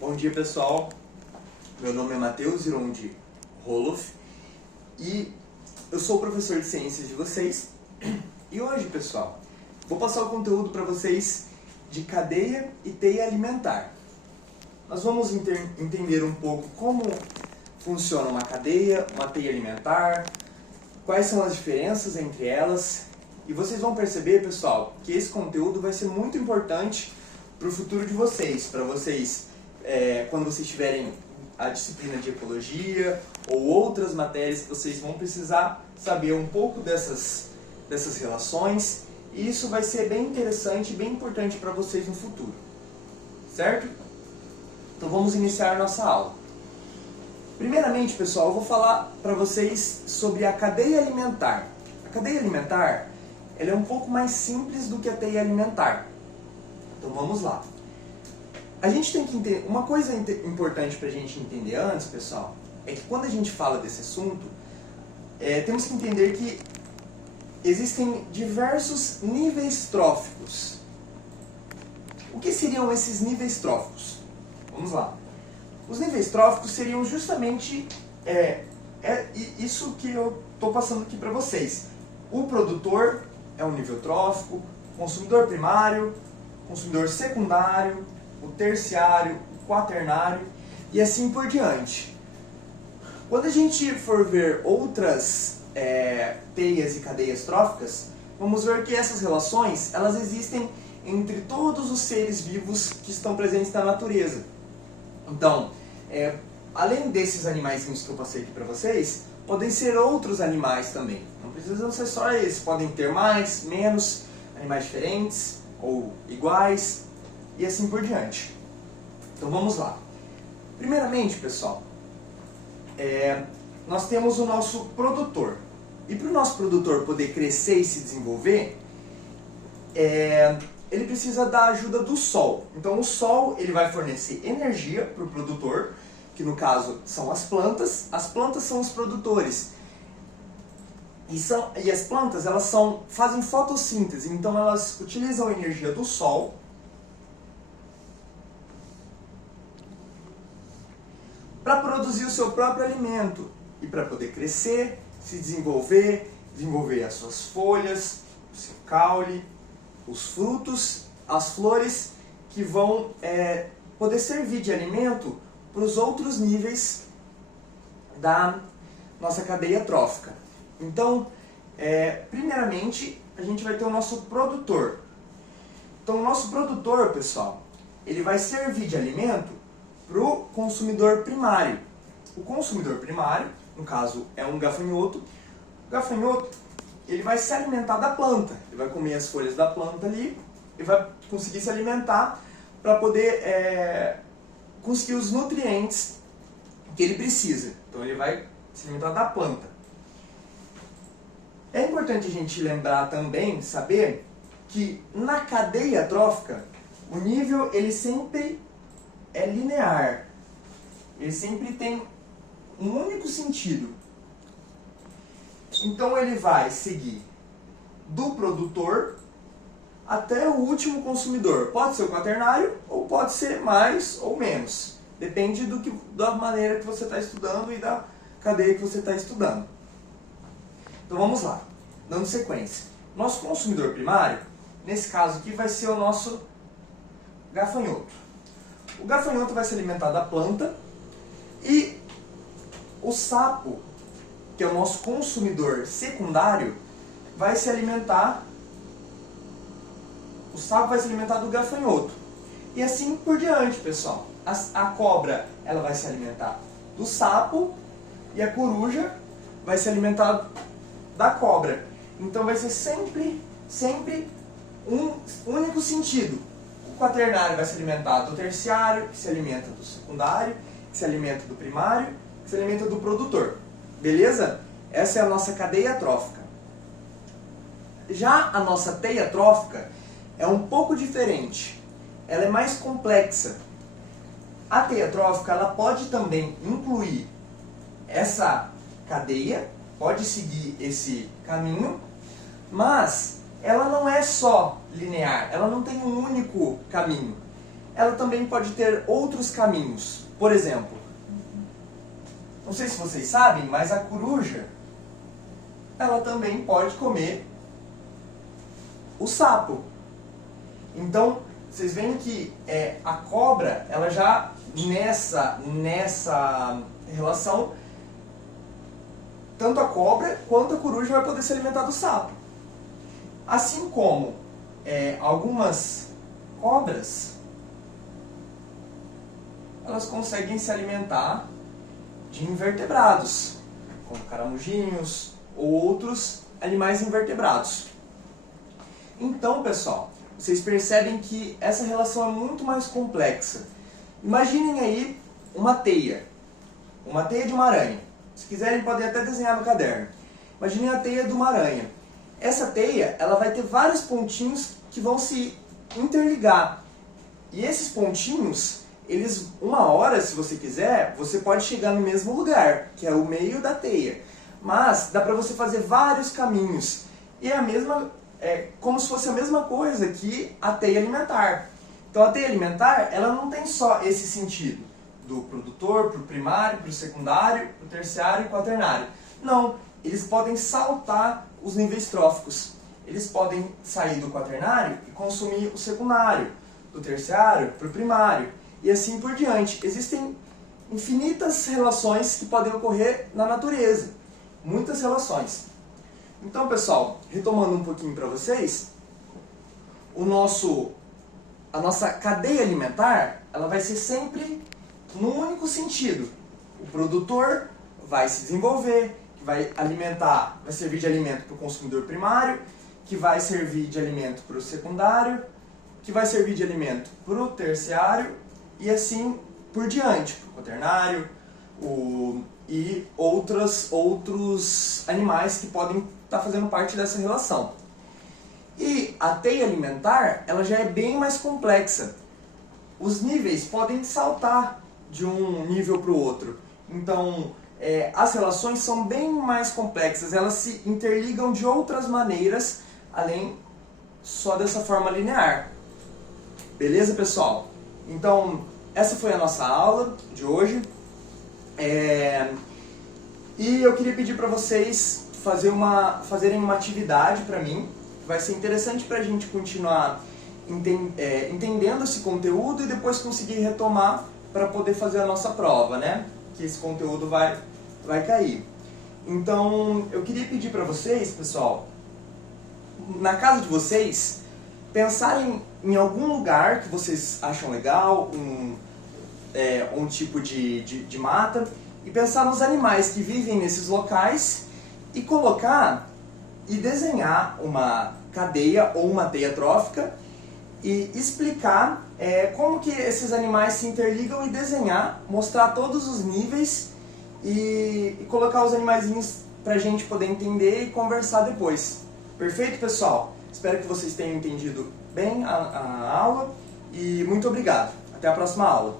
Bom dia, pessoal. Meu nome é Matheus Irondi Roloff e eu sou o professor de ciências de vocês. E hoje, pessoal, vou passar o conteúdo para vocês de cadeia e teia alimentar. Nós vamos entender um pouco como funciona uma cadeia, uma teia alimentar, quais são as diferenças entre elas. E vocês vão perceber, pessoal, que esse conteúdo vai ser muito importante para o futuro de vocês, para vocês, quando vocês tiverem a disciplina de ecologia ou outras matérias que vocês vão precisar saber um pouco dessas relações, e isso vai ser bem interessante e bem importante para vocês no futuro, certo? Então vamos iniciar a nossa aula. Primeiramente, pessoal, eu vou falar para vocês sobre a cadeia alimentar. A cadeia alimentar, ela é um pouco mais simples do que a teia alimentar. Então vamos lá. A gente tem que entender, uma coisa importante para a gente entender antes, pessoal, é que quando a gente fala desse assunto, temos que entender que existem diversos níveis tróficos. O que seriam esses níveis tróficos? Vamos lá. Os níveis tróficos seriam justamente isso que eu estou passando aqui para vocês. O produtor é um nível trófico, consumidor primário, consumidor secundário, o terciário, o quaternário e assim por diante. Quando a gente for ver outras teias e cadeias tróficas, vamos ver que essas relações elas existem entre todos os seres vivos que estão presentes na natureza. Então, além desses animaizinhos que eu passei aqui para vocês, podem ser outros animais também. Não precisam ser só esses, podem ter mais, menos, animais diferentes ou iguais e assim por diante. Então vamos lá. Primeiramente, pessoal, nós temos o nosso produtor. E para o nosso produtor poder crescer e se desenvolver, ele precisa da ajuda do sol. Então o sol ele vai fornecer energia para o produtor, que no caso são as plantas. As plantas são os produtores. E as plantas elas fazem fotossíntese, então elas utilizam a energia do sol para produzir o seu próprio alimento e para poder crescer, se desenvolver as suas folhas, o seu caule, os frutos, as flores que vão poder servir de alimento para os outros níveis da nossa cadeia trófica. Então, primeiramente, a gente vai ter o nosso produtor. Então, o nosso produtor, pessoal, ele vai servir de alimento para o consumidor primário. O consumidor primário, no caso, é um gafanhoto. O gafanhoto, ele vai se alimentar da planta. Ele vai comer as folhas da planta ali e vai conseguir se alimentar para poder conseguir os nutrientes que ele precisa. Então, ele vai se alimentar da planta. É importante a gente lembrar também, saber, que na cadeia trófica, o nível ele sempre é linear. Ele sempre tem um único sentido. Então ele vai seguir do produtor até o último consumidor. Pode ser o quaternário ou pode ser mais ou menos. Depende da maneira que você está estudando e da cadeia que você está estudando. Então vamos lá, dando sequência. Nosso consumidor primário, nesse caso aqui, vai ser o nosso gafanhoto. O gafanhoto vai se alimentar da planta e o sapo, que é o nosso consumidor secundário, vai se alimentar. O sapo vai se alimentar do gafanhoto. E assim por diante, pessoal. A cobra ela vai se alimentar do sapo e a coruja vai se alimentar da cobra. Então vai ser sempre um único sentido. O quaternário vai se alimentar do terciário, que se alimenta do secundário, que se alimenta do primário, que se alimenta do produtor. Beleza? Essa é a nossa cadeia trófica. Já a nossa teia trófica é um pouco diferente. Ela é mais complexa. A teia trófica ela pode também incluir essa cadeia, pode seguir esse caminho, mas ela não é só linear, ela não tem um único caminho. ela também pode ter outros caminhos. Por exemplo, não sei se vocês sabem, mas a coruja, ela também pode comer o sapo. Então, vocês veem que a cobra, ela já nessa relação, tanto a cobra quanto a coruja vai poder se alimentar do sapo. Assim como algumas cobras, elas conseguem se alimentar de invertebrados, como caramujinhos ou outros animais invertebrados. Então, pessoal, vocês percebem que essa relação é muito mais complexa. Imaginem aí uma teia de uma aranha. Se quiserem, podem até desenhar no caderno. Imaginem a teia de uma aranha. Essa teia, ela vai ter vários pontinhos que vão se interligar. E esses pontinhos, eles, uma hora, se você quiser, você pode chegar no mesmo lugar, que é o meio da teia. Mas dá para você fazer vários caminhos. E é como se fosse a mesma coisa que a teia alimentar. Então a teia alimentar, ela não tem só esse sentido, do produtor para o primário, para o secundário, para o terciário e quaternário. Não, eles podem saltar os níveis tróficos. Eles podem sair do quaternário e consumir o secundário, do terciário para o primário, e assim por diante. Existem infinitas relações que podem ocorrer na natureza. Muitas relações. Então, pessoal, retomando um pouquinho para vocês, a nossa cadeia alimentar, ela vai ser sempre num único sentido. O produtor vai se desenvolver, que vai servir de alimento para o consumidor primário, que vai servir de alimento para o secundário, que vai servir de alimento para o terciário e assim por diante, para o quaternário e outros animais que podem estar fazendo parte dessa relação. E a teia alimentar, ela já é bem mais complexa. Os níveis podem saltar de um nível para o outro. Então, as relações são bem mais complexas, elas se interligam de outras maneiras, além só dessa forma linear. Beleza, pessoal? Então, essa foi a nossa aula de hoje. E eu queria pedir para vocês fazerem uma atividade para mim. Vai ser interessante para a gente continuar entendendo esse conteúdo e depois conseguir retomar para poder fazer a nossa prova, né? Que esse conteúdo vai cair. Então, eu queria pedir para vocês, pessoal, na casa de vocês, pensarem em algum lugar que vocês acham legal, um tipo de mata, e pensar nos animais que vivem nesses locais e colocar e desenhar uma cadeia ou uma teia trófica e explicar como que esses animais se interligam e desenhar, mostrar todos os níveis e colocar os animaizinhos para a gente poder entender e conversar depois. Perfeito, pessoal? Espero que vocês tenham entendido bem a aula e muito obrigado. Até a próxima aula.